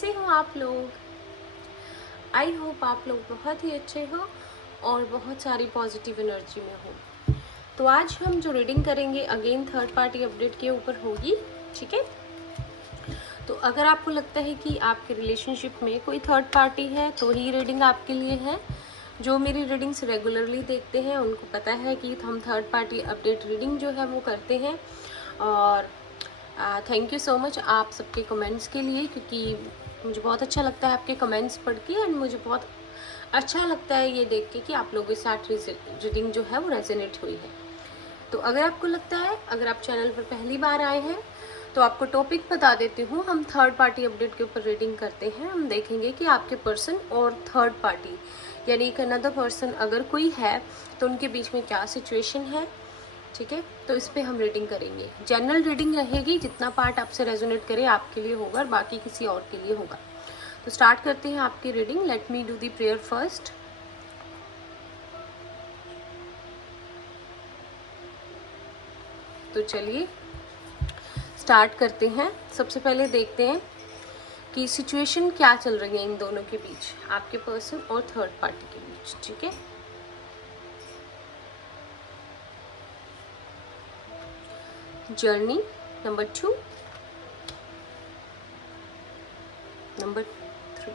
कैसे हो आप लोग? आई होप आप लोग बहुत ही अच्छे हो और बहुत सारी पॉजिटिव एनर्जी में हो। तो आज हम जो रीडिंग करेंगे अगेन थर्ड पार्टी अपडेट के ऊपर होगी, ठीक है। तो अगर आपको लगता है कि आपके रिलेशनशिप में कोई थर्ड पार्टी है तो ही रीडिंग आपके लिए है। जो मेरी रीडिंग्स रेगुलरली देखते हैं उनको पता है कि हम थर्ड पार्टी अपडेट रीडिंग जो है वो करते हैं। और थैंक यू सो मच आप सबके कमेंट्स के लिए, क्योंकि मुझे बहुत अच्छा लगता है आपके कमेंट्स पढ़ के एंड मुझे बहुत अच्छा लगता है ये देख के कि आप लोगों के साथ रीडिंग जो है वो रेजोनेट हुई है। तो अगर आपको लगता है, अगर आप चैनल पर पहली बार आए हैं तो आपको टॉपिक बता देती हूँ। हम थर्ड पार्टी अपडेट के ऊपर रीडिंग करते हैं। हम देखेंगे कि आपके पर्सन और थर्ड पार्टी यानी एक अनदर पर्सन अगर कोई है तो उनके बीच में क्या सिचुएशन है, ठीक है। तो इस पे हम रीडिंग करेंगे। जनरल रीडिंग रहेगी, जितना पार्ट आपसे रेजोनेट करे आपके लिए होगा और बाकी किसी और के लिए होगा। तो स्टार्ट करते हैं आपकी reading. Let me do the prayer first. तो चलिए स्टार्ट करते हैं। सबसे पहले देखते हैं कि सिचुएशन क्या चल रही है इन दोनों के बीच, आपके पर्सन और थर्ड पार्टी के बीच, ठीक है। Journey number 2, number 3,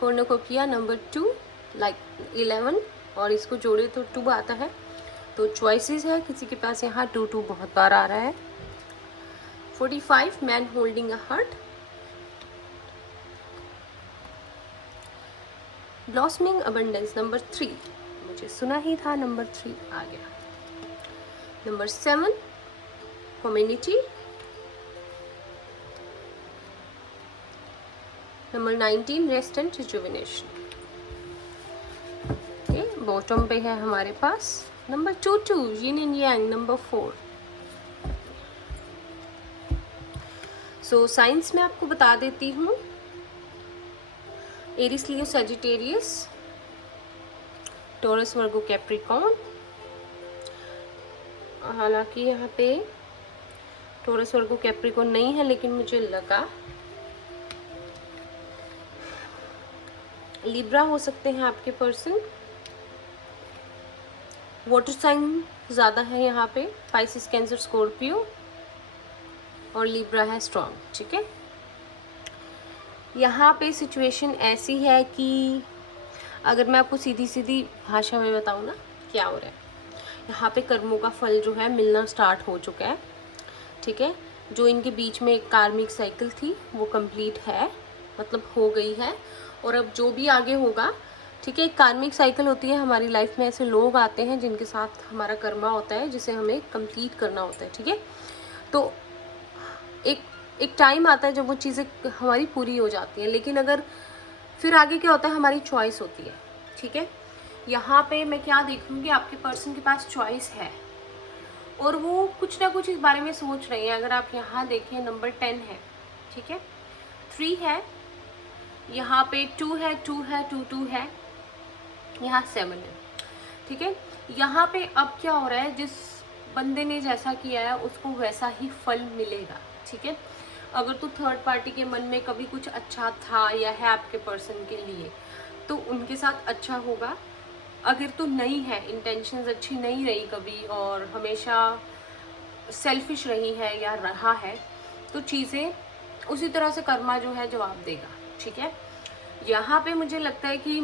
cornucopia number 2, like 11 और इसको जोड़े तो 2 आता है। तो चॉइसेस है, किसी के पास यहाँ 2 बहुत बार आ रहा है। 45 man holding a heart, blossoming abundance number 3, मुझे सुना ही था नंबर 3 आ गया। Number 7 community, number 19 rest and rejuvenation. Okay, bottom पे है हमारे पास number 2 yin and yang, number 4। So signs में आपको बता देती हूँ, Aries Leo Sagittarius, Taurus Virgo Capricorn. हालांकि यहाँ पे टॉरस वर्गो कैप्रिकॉर्न नहीं है, लेकिन मुझे लगा लिब्रा हो सकते हैं आपके पर्सन। वाटर साइन ज़्यादा है यहाँ पे, पाइसिस, कैंसर, स्कॉर्पियो और लिब्रा है स्ट्रॉन्ग, ठीक है। यहाँ पे सिचुएशन ऐसी है कि अगर मैं आपको सीधी सीधी भाषा में बताऊँ ना क्या हो रहा है, यहाँ पे कर्मों का फल जो है मिलना स्टार्ट हो चुका है, ठीक है। जो इनके बीच में एक कार्मिक साइकिल थी वो कंप्लीट है, मतलब हो गई है। और अब जो भी आगे होगा, ठीक है। एक कार्मिक साइकिल होती है हमारी लाइफ में, ऐसे लोग आते हैं जिनके साथ हमारा कर्मा होता है जिसे हमें कंप्लीट करना होता है, ठीक है। तो एक टाइम आता है जब वो चीज़ें हमारी पूरी हो जाती हैं, लेकिन अगर फिर आगे क्या होता है, हमारी चॉइस होती है, ठीक है। यहाँ पे मैं क्या देखूँगी, आपके पर्सन के पास चॉइस है और वो कुछ ना कुछ इस बारे में सोच रही है। अगर आप यहाँ देखें नंबर 10 है, ठीक है, 3 है, यहाँ पे 2 है, 2 है, 2 है, यहाँ 7 है, ठीक है। यहाँ पे अब क्या हो रहा है, जिस बंदे ने जैसा किया है उसको वैसा ही फल मिलेगा, ठीक है। अगर तो थर्ड पार्टी के मन में कभी कुछ अच्छा था या है आपके पर्सन के लिए तो उनके साथ अच्छा होगा। अगर तो नहीं है, इंटेंशंस अच्छी नहीं रही कभी और हमेशा सेल्फिश रही है या रहा है, तो चीज़ें उसी तरह से कर्मा जो है जवाब देगा, ठीक है। यहाँ पे मुझे लगता है कि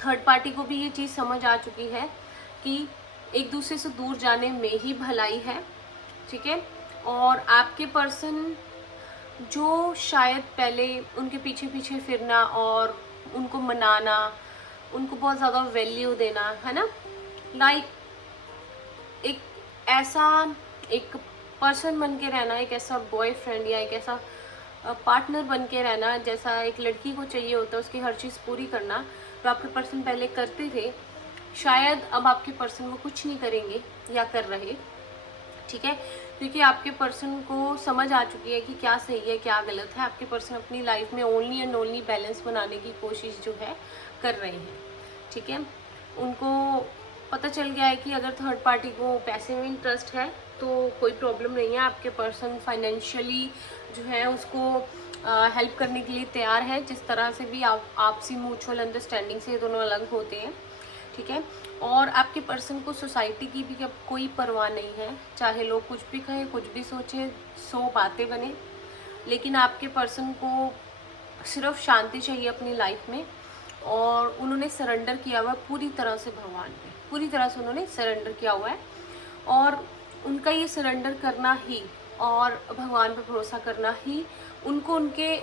थर्ड पार्टी को भी ये चीज़ समझ आ चुकी है कि एक दूसरे से दूर जाने में ही भलाई है, ठीक है। और आपके पर्सन जो शायद पहले उनके पीछे पीछे फिरना और उनको मनाना, उनको बहुत ज़्यादा वैल्यू देना, है ना, लाइक एक ऐसा एक पर्सन बन के रहना, एक ऐसा बॉयफ्रेंड या एक ऐसा पार्टनर बन के रहना जैसा एक लड़की को चाहिए होता है, उसकी हर चीज़ पूरी करना, तो आपके पर्सन पहले करते थे। शायद अब आपके पर्सन वो कुछ नहीं करेंगे या कर रहे, ठीक है, क्योंकि आपके पर्सन को समझ आ चुकी है कि क्या सही है क्या गलत है। आपके पर्सन अपनी लाइफ में ओनली एंड ओनली बैलेंस बनाने की कोशिश जो है कर रहे हैं, ठीक है। उनको पता चल गया है कि अगर थर्ड पार्टी को पैसे में इंटरेस्ट है तो कोई प्रॉब्लम नहीं है। आपके पर्सन फाइनेंशियली जो है उसको हेल्प करने के लिए तैयार है। जिस तरह से भी आप आपसी म्यूचुअल अंडरस्टैंडिंग से ये दोनों अलग होते हैं, ठीक है। और आपके पर्सन को सोसाइटी की भी अब कोई परवाह नहीं है, चाहे लोग कुछ भी कहें, कुछ भी सोचें, 100 बातें बने, लेकिन आपके पर्सन को सिर्फ शांति चाहिए अपनी लाइफ में। और उन्होंने सरेंडर किया हुआ है पूरी तरह से भगवान पे, पूरी तरह से उन्होंने सरेंडर किया हुआ है। और उनका ये सरेंडर करना ही और भगवान पे भरोसा करना ही उनको उनके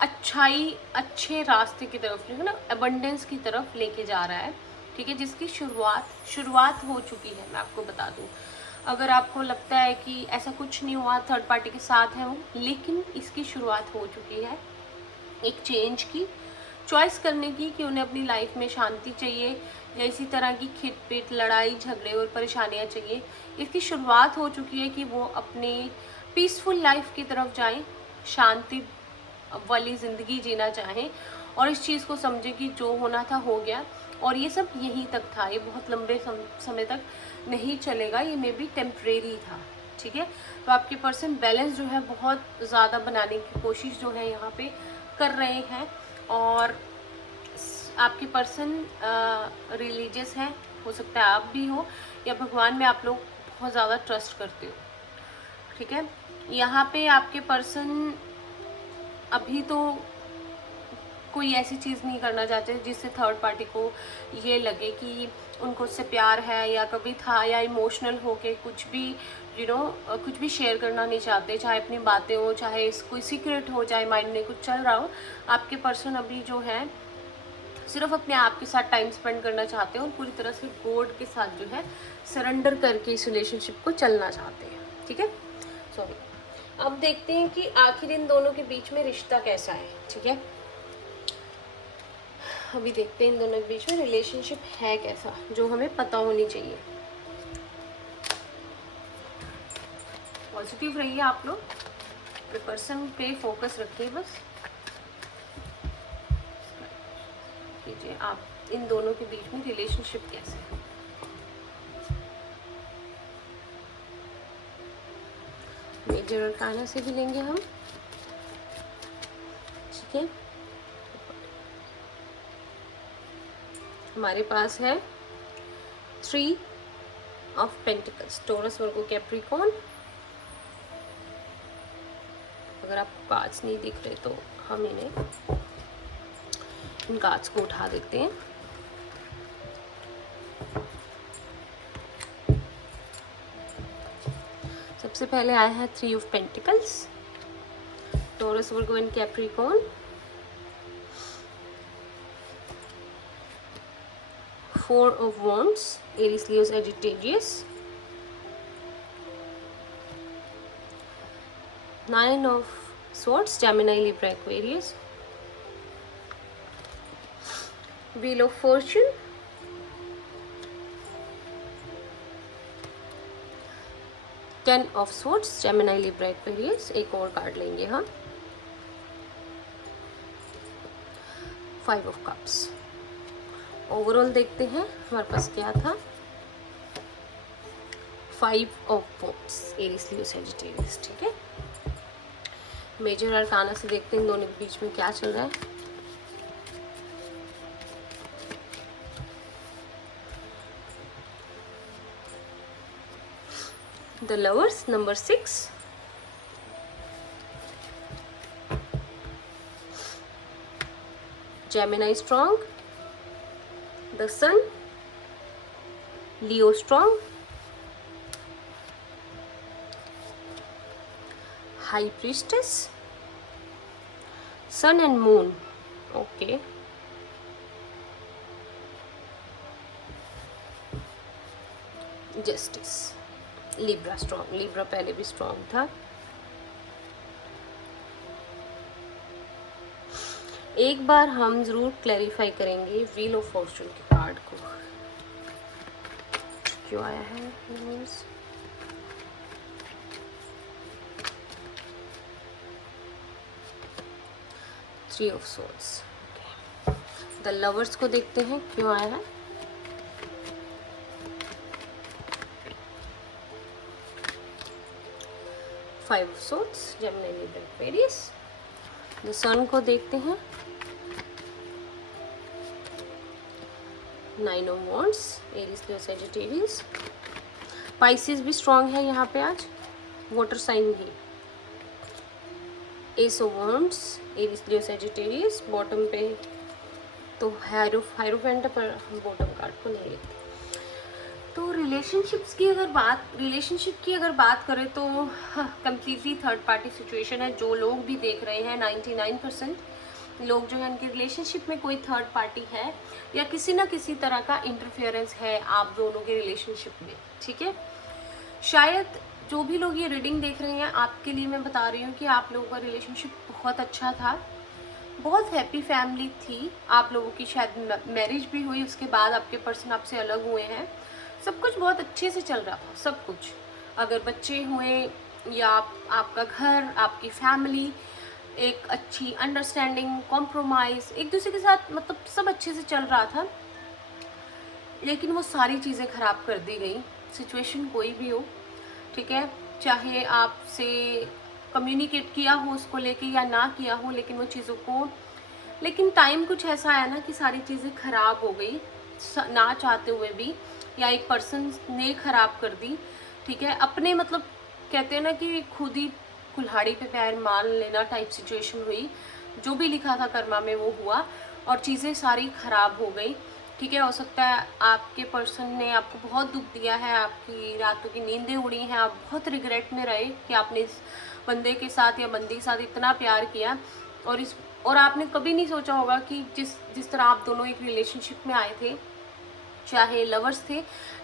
अच्छे रास्ते की तरफ, ना अबंडेंस की तरफ लेके जा रहा है, ठीक है। जिसकी शुरुआत हो चुकी है। मैं आपको बता दूं, अगर आपको लगता है कि ऐसा कुछ नहीं हुआ, थर्ड पार्टी के साथ है वो, लेकिन इसकी शुरुआत हो चुकी है एक चेंज की, चॉइस करने की, कि उन्हें अपनी लाइफ में शांति चाहिए या इसी तरह की खिटपिट, लड़ाई झगड़े और परेशानियां चाहिए। इसकी शुरुआत हो चुकी है कि वो अपने पीसफुल लाइफ की तरफ जाएं, शांति वाली ज़िंदगी जीना चाहें और इस चीज़ को समझे कि जो होना था हो गया और ये सब यहीं तक था, ये बहुत लंबे समय तक नहीं चलेगा, ये मे बी टेम्परेरी था, ठीक है। तो आपके पर्सन बैलेंस जो है बहुत ज़्यादा बनाने की कोशिश जो है यहाँ पे कर रहे हैं। और आपके पर्सन रिलीजियस है, हो सकता है आप भी हो, या भगवान में आप लोग बहुत ज़्यादा ट्रस्ट करते हो, ठीक है। यहाँ पे आपके पर्सन अभी तो कोई ऐसी चीज़ नहीं करना चाहते जिससे थर्ड पार्टी को ये लगे कि उनको उससे प्यार है या कभी था, या इमोशनल होके कुछ भी कुछ भी शेयर करना नहीं चाहते, चाहे अपनी बातें हो, चाहे कोई सीक्रेट हो, चाहे माइंड में कुछ चल रहा हो। आपके पर्सन अभी जो है सिर्फ अपने आप के साथ टाइम स्पेंड करना चाहते हैं और पूरी तरह से गॉड के साथ जो है सरेंडर करके इस रिलेशनशिप को चलना चाहते हैं, ठीक है। सॉरी, अब देखते हैं कि आखिर इन दोनों के बीच में रिश्ता कैसा है, ठीक है। अभी देखते हैं इन दोनों के बीच में रिलेशनशिप है कैसा, जो हमें पता होनी चाहिए। पॉजिटिव रहिए आप लोग, पर्सन पे फोकस रखिए, बस कीजिए आप इन दोनों के बीच में रिलेशनशिप कैसे है। मेजर अरकाना से भी लेंगे हम, ठीक है। हमारे पास है 3 of pentacles, Taurus, Virgo, Capricorn. अगर आपको कार्ड्स नहीं दिख रहे तो हम इन कार्ड्स को उठा देते हैं। सबसे पहले आया है 3 of pentacles, Taurus, Virgo and Capricorn. 4 of Wands, Aries, Leo, Sagittarius. 9 of Swords, Gemini, Libra, Aquarius. Wheel of Fortune. 10 of Swords, Gemini, Libra, Aquarius. एक और कार्ड लेंगे हम, 5 of Cups। ओवरऑल देखते हैं हमारे पास क्या था। 5 of Wands, Aries, Leo, Sagittarius, ठीक है। मेजर अरकाना से देखते हैं इन दोनों के बीच में क्या चल रहा है। The lovers, number 6। Gemini strong, the Sun, Leo strong, High Priestess, Sun and Moon, okay, Justice, Libra strong, Libra पहले भी strong था। एक बार हम ज़रूर क्लैरिफाई करेंगे व्हील ऑफ फॉर्चून के कार्ड को, क्यों आया है। 3 ऑफ सोर्ड्स, द लवर्स को देखते हैं क्यों आया है। Five of swords, Gemini, Libra, Aquarius. The sun को देखते हैं, nine of wands, Aries, Leo, Sagittarius. Pisces भी स्ट्रांग है यहाँ पे आज, वाटर साइन भी। Ace of wands, Aries, Leo, Sagittarius. Bottom पे तो हायरोफेंट है, पर हम बॉटम कार्ड को नहीं लेते। तो रिलेशनशिप की अगर बात करें तो कम्प्लीटली थर्ड पार्टी सिचुएशन है। जो लोग भी देख रहे हैं 99% लोग जो है उनके रिलेशनशिप में कोई थर्ड पार्टी है या किसी ना किसी तरह का इंटरफेरेंस है आप दोनों के रिलेशनशिप में, ठीक है। शायद जो भी लोग ये रीडिंग देख रहे हैं, आपके लिए मैं बता रही हूँ कि आप लोगों का रिलेशनशिप बहुत अच्छा था, बहुत हैप्पी फैमिली थी आप लोगों की। शायद मैरिज भी हुई, उसके बाद आपके पर्सन आपसे अलग हुए हैं। सब कुछ बहुत अच्छे से चल रहा था, सब कुछ। अगर बच्चे हुए या आपका घर, आपकी फैमिली, एक अच्छी अंडरस्टैंडिंग, कॉम्प्रोमाइज़, एक दूसरे के साथ, मतलब सब अच्छे से चल रहा था। लेकिन वो सारी चीज़ें ख़राब कर दी गई। सिचुएशन कोई भी हो, ठीक है, चाहे आपसे कम्युनिकेट किया हो उसको लेके या ना किया हो, लेकिन वो चीज़ों को, लेकिन टाइम कुछ ऐसा आया ना कि सारी चीज़ें ख़राब हो गई, ना चाहते हुए भी, या एक पर्सन ने ख़राब कर दी, ठीक है। अपने मतलब कहते हैं ना कि खुद ही कुल्हाड़ी पे पैर मान लेना टाइप सिचुएशन हुई। जो भी लिखा था कर्मा में वो हुआ और चीज़ें सारी ख़राब हो गई, ठीक है। हो सकता है आपके पर्सन ने आपको बहुत दुख दिया है, आपकी रातों की नींदें उड़ी हैं, आप बहुत रिग्रेट में रहे कि आपने इस बंदे के साथ या बंदी के साथ इतना प्यार किया, और आपने कभी नहीं सोचा होगा कि जिस तरह आप दोनों एक रिलेशनशिप में आए थे, चाहे लवर्स थे,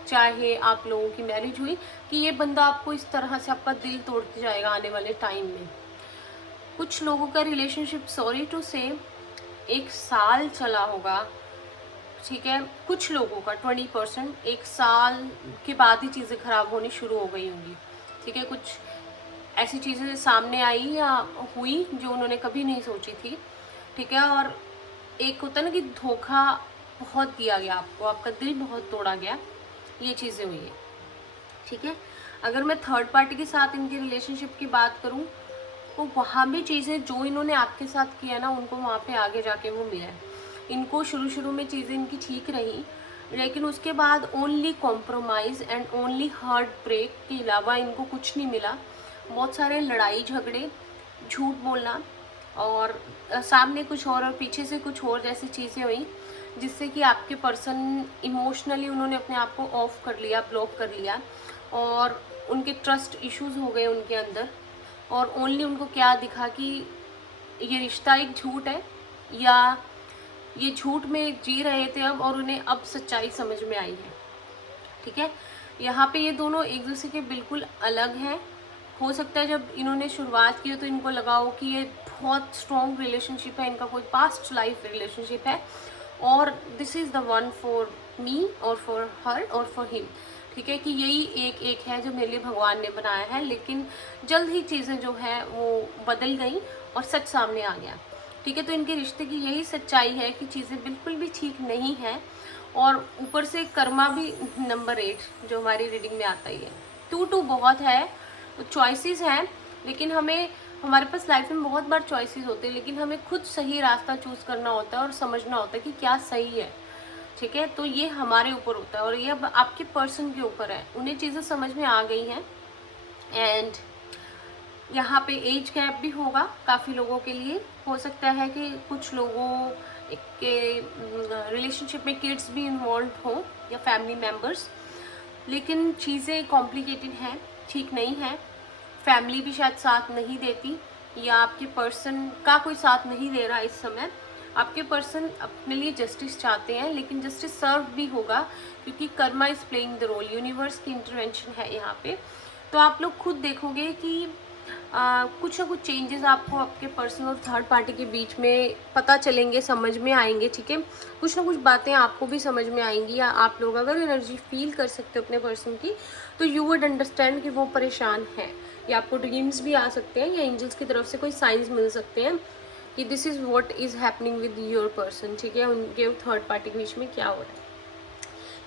चाहे आप लोगों की मैरिज हुई, कि ये बंदा आपको इस तरह से आपका दिल तोड़ते जाएगा आने वाले टाइम में। कुछ लोगों का रिलेशनशिप, सॉरी टू से, 1 साल चला होगा, ठीक है। कुछ लोगों का 20% 1 साल के बाद ही चीज़ें ख़राब होनी शुरू हो गई होंगी, ठीक है। कुछ ऐसी चीज़ें सामने आई या हुई जो उन्होंने कभी नहीं सोची थी, ठीक है। और एक होता है ना कि धोखा बहुत दिया गया आपको, आपका दिल बहुत तोड़ा गया, ये चीज़ें हुई है, ठीक है। अगर मैं थर्ड पार्टी के साथ इनके रिलेशनशिप की बात करूं तो वहाँ भी चीज़ें जो इन्होंने आपके साथ किया ना, उनको वहाँ पे आगे जाके वो मिला है। इनको शुरू में चीज़ें इनकी ठीक रही, लेकिन उसके बाद only compromise and only heart break के अलावा इनको कुछ नहीं मिला। बहुत सारे लड़ाई झगड़े, झूठ बोलना, और सामने कुछ और पीछे से कुछ और जैसी चीज़ें हुई, जिससे कि आपके पर्सन इमोशनली उन्होंने अपने आप को ऑफ कर लिया, ब्लॉक कर लिया, और उनके ट्रस्ट इश्यूज हो गए उनके अंदर। और ओनली उनको क्या दिखा कि ये रिश्ता एक झूठ है, या ये झूठ में जी रहे थे अब, और उन्हें अब सच्चाई समझ में आई है, ठीक है। यहाँ पे ये दोनों एक दूसरे के बिल्कुल अलग हैं। हो सकता है जब इन्होंने शुरुआत की तो इनको लगा हो कि ये बहुत स्ट्रॉन्ग रिलेशनशिप है, इनका कोई पास्ट लाइफ रिलेशनशिप है, और this is the one for me और फॉर हर और फॉर हिम, ठीक है, कि यही एक है जो मेरे लिए भगवान ने बनाया है। लेकिन जल्द ही चीज़ें जो है वो बदल गई और सच सामने आ गया, ठीक है। तो इनके रिश्ते की यही सच्चाई है कि चीज़ें बिल्कुल भी ठीक नहीं हैं, और ऊपर से कर्मा भी नंबर 8 जो हमारी रीडिंग में आता ही है। 2 बहुत है, तो चॉइसेस हैं, लेकिन हमारे पास लाइफ में बहुत बार चॉइसेस होते हैं, लेकिन हमें खुद सही रास्ता चूज़ करना होता है और समझना होता है कि क्या सही है, ठीक है। तो ये हमारे ऊपर होता है और ये अब आपके पर्सन के ऊपर है। उन्हें चीज़ें समझ में आ गई हैं, एंड यहाँ पे एज गैप भी होगा काफ़ी लोगों के लिए। हो सकता है कि कुछ लोगों के रिलेशनशिप में किड्स भी इन्वॉल्व हों या फैमिली मेम्बर्स, लेकिन चीज़ें कॉम्प्लिकेटेड हैं, ठीक नहीं है। फैमिली भी शायद साथ नहीं देती, या आपके पर्सन का कोई साथ नहीं दे रहा इस समय। आपके पर्सन अपने लिए जस्टिस चाहते हैं, लेकिन जस्टिस सर्व भी होगा, क्योंकि karma is playing the role, universe की इंटरवेंशन है यहाँ पे। तो आप लोग खुद देखोगे कि कुछ ना कुछ चेंजेस आपको आपके पर्सन और थर्ड पार्टी के बीच में पता चलेंगे, समझ में आएंगे, ठीक है। कुछ ना कुछ बातें आपको भी समझ में आएंगी, या आप लोग अगर एनर्जी फील कर सकते हो अपने पर्सन की, तो यू वुड अंडरस्टैंड कि वो परेशान है, या आपको ड्रीम्स भी आ सकते हैं, या एंजल्स की तरफ से कोई साइंस मिल सकते हैं कि this is what is happening with your person, ठीक है। उनके थर्ड पार्टी के बीच में क्या हो रहा है,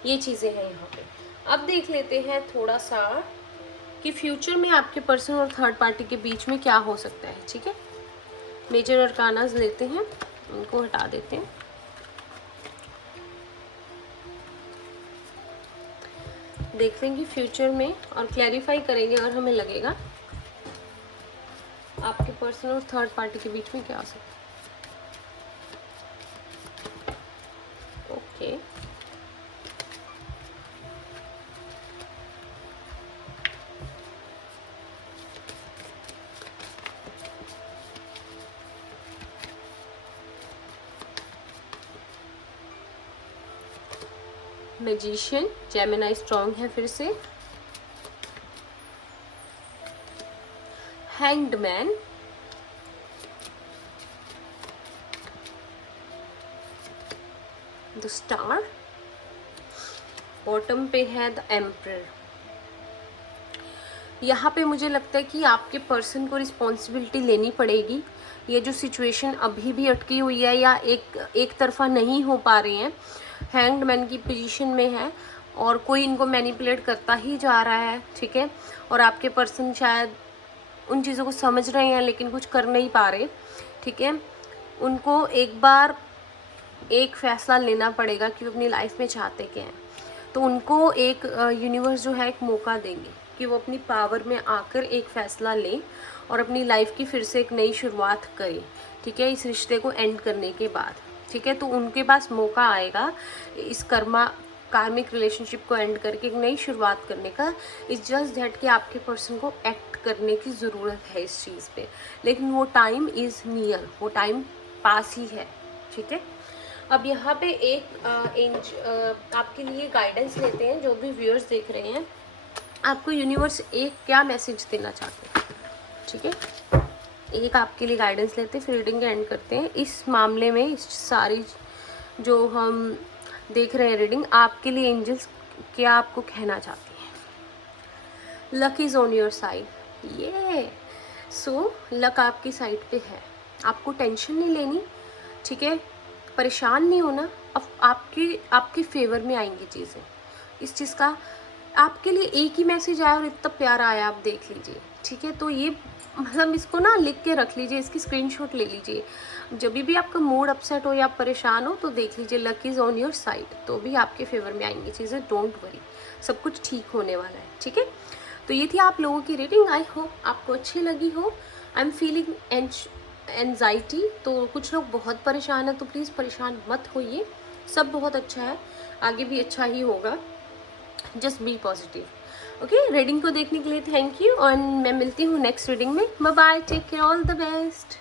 ये चीज़ें हैं यहाँ पे। अब देख लेते हैं थोड़ा सा कि फ्यूचर में आपके पर्सन और थर्ड पार्टी के बीच में क्या हो सकता है। ठीक है, मेजर अरकानास लेते हैं, इनको हटा देते हैं। देख लेंगे फ्यूचर में और क्लैरिफाई करेंगे और हमें लगेगा आपके पर्सन और थर्ड पार्टी के बीच में क्या हो सकता है। ओके, मैजिशियन, जेमिनी स्ट्रॉन्ग है फिर से, hanged man, the star, bottom पे है द एम्परर। यहाँ पे मुझे लगता है कि आपके पर्सन को रिस्पॉन्सिबिलिटी लेनी पड़ेगी। ये जो सिचुएशन अभी भी अटकी हुई है या एक तरफा नहीं हो पा रही हैं, हैंग्ड मैन की पोजीशन में है और कोई इनको मैनिपुलेट करता ही जा रहा है। ठीक है, और आपके पर्सन शायद उन चीज़ों को समझ रहे हैं लेकिन कुछ कर नहीं पा रहे। ठीक है, उनको एक बार एक फैसला लेना पड़ेगा कि वो अपनी लाइफ में चाहते क्या हैं। तो उनको एक यूनिवर्स जो है एक मौका देंगे कि वो अपनी पावर में आकर एक फ़ैसला लें और अपनी लाइफ की फिर से एक नई शुरुआत करें। ठीक है, इस रिश्ते को एंड करने के बाद। ठीक है, तो उनके पास मौका आएगा इस कार्मिक रिलेशनशिप को एंड करके एक नई शुरुआत करने का। इट्स जस्ट दैट कि आपके पर्सन को एक्ट करने की ज़रूरत है इस चीज़ पे, लेकिन वो टाइम इज़ नियर, वो टाइम पास ही है। ठीक है, अब यहाँ पे एक आपके लिए गाइडेंस लेते हैं। जो भी व्यूअर्स देख रहे हैं, आपको यूनिवर्स एक क्या मैसेज देना चाहते हैं। ठीक है, एक आपके लिए गाइडेंस लेते हैं, फिर रीडिंग एंड करते हैं। इस मामले में इस सारी जो हम देख रहे हैं रीडिंग, आपके लिए एंजल्स क्या आपको कहना चाहती हैं। Luck is on your side, ये सो लक आपकी साइड पे है। आपको टेंशन नहीं लेनी। ठीक है, परेशान नहीं होना। अब आपके फेवर में आएंगी चीज़ें। इस चीज़ का आपके लिए एक ही मैसेज आया और इतना प्यारा आया, आप देख लीजिए। ठीक है, तो ये मतलब इसको ना लिख के रख लीजिए, इसकी स्क्रीनशॉट ले लीजिए। जब भी आपका मूड अपसेट हो या आप परेशान हो तो देख लीजिए luck is on your side, तो भी आपके फेवर में आएंगी चीज़ें। डोंट वरी, सब कुछ ठीक होने वाला है। ठीक है, तो ये थी आप लोगों की रीडिंग। आई होप आपको अच्छी लगी हो। आई एम फीलिंग एंजाइटी, तो कुछ लोग बहुत परेशान हैं, तो प्लीज़ परेशान मत होइए, सब बहुत अच्छा है, आगे भी अच्छा ही होगा। Just be positive. Okay, reading को देखने के लिए थैंक यू और मैं मिलती हूँ नेक्स्ट रीडिंग में। Bye bye, take care, all the best.